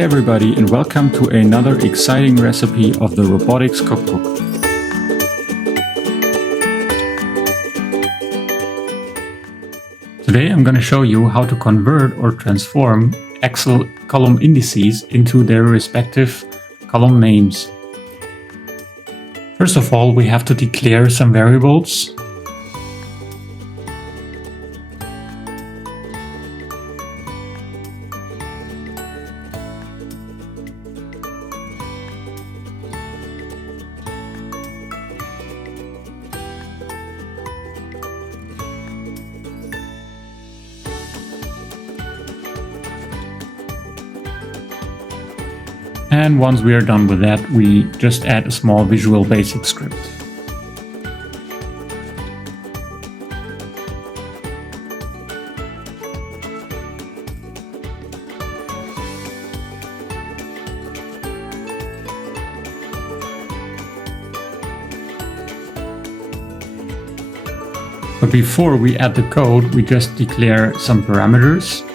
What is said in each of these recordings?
Hi everybody and welcome to another exciting recipe of the Robotics Cookbook. Today I'm going to show you how to convert or transform Excel column indices into their respective column names. First of all, we have to declare some variables. And once we are done with that, we just add a small Visual Basic script. But before we add the code, we just declare some parameters.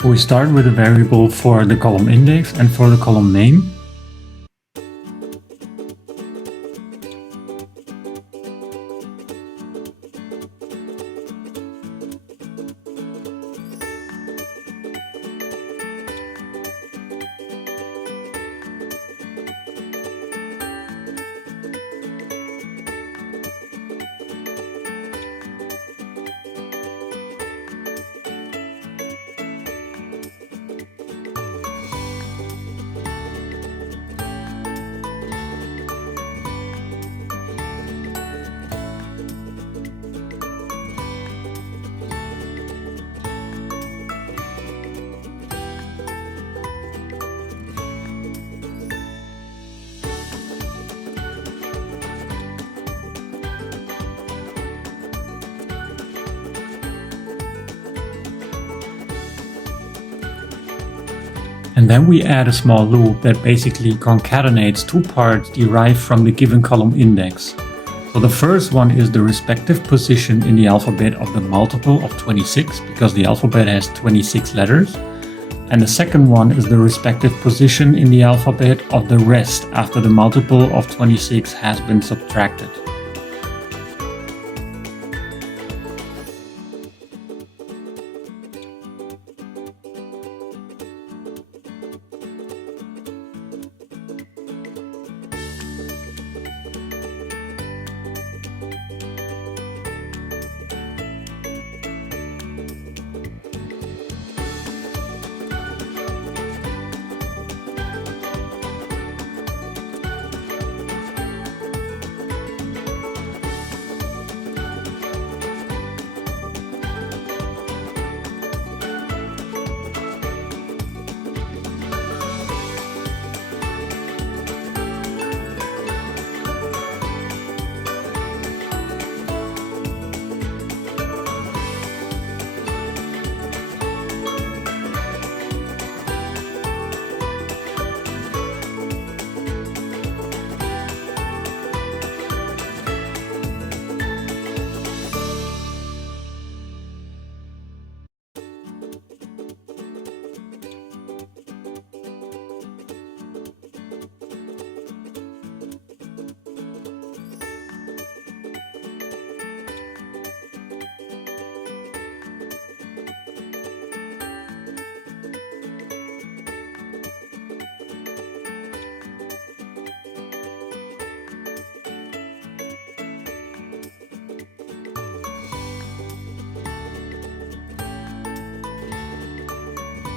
So we start with a variable for the column index and for the column name. And then we add a small loop that basically concatenates two parts derived from the given column index. So the first one is the respective position in the alphabet of the multiple of 26, because the alphabet has 26 letters. And the second one is the respective position in the alphabet of the rest after the multiple of 26 has been subtracted.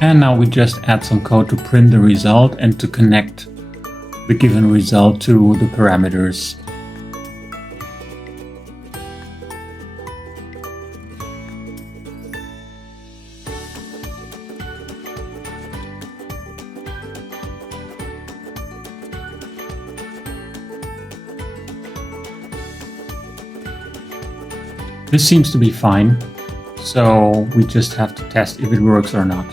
And now we just add some code to print the result and to connect the given result to the parameters. This seems to be fine, so we just have to test if it works or not.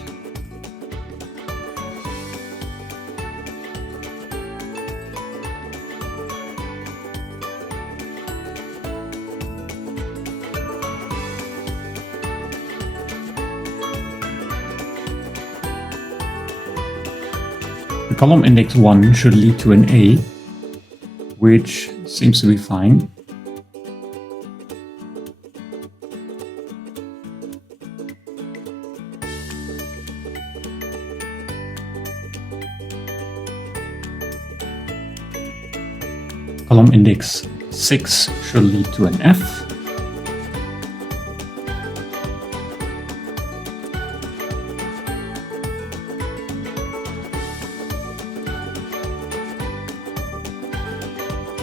The column index 1 should lead to an A, which seems to be fine. Column index 6 should lead to an F.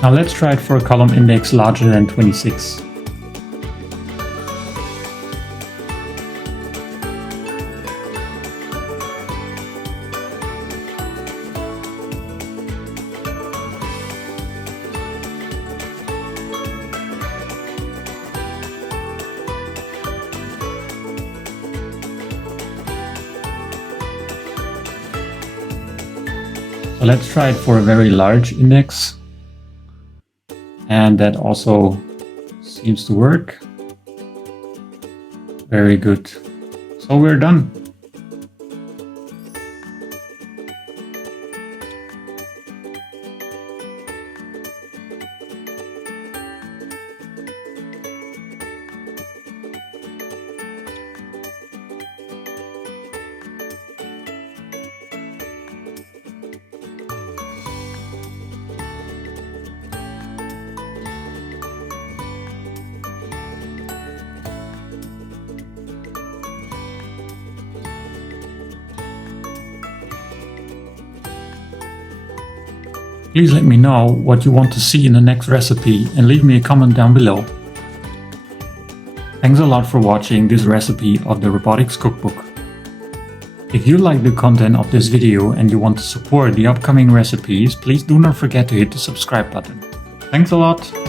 Now let's try it for a column index larger than 26. So let's try it for a very large index. And that also seems to work. Very good. So we're done. Please let me know what you want to see in the next recipe and leave me a comment down below. Thanks a lot for watching this recipe of the Robotics Cookbook. If you like the content of this video and you want to support the upcoming recipes, please do not forget to hit the subscribe button. Thanks a lot!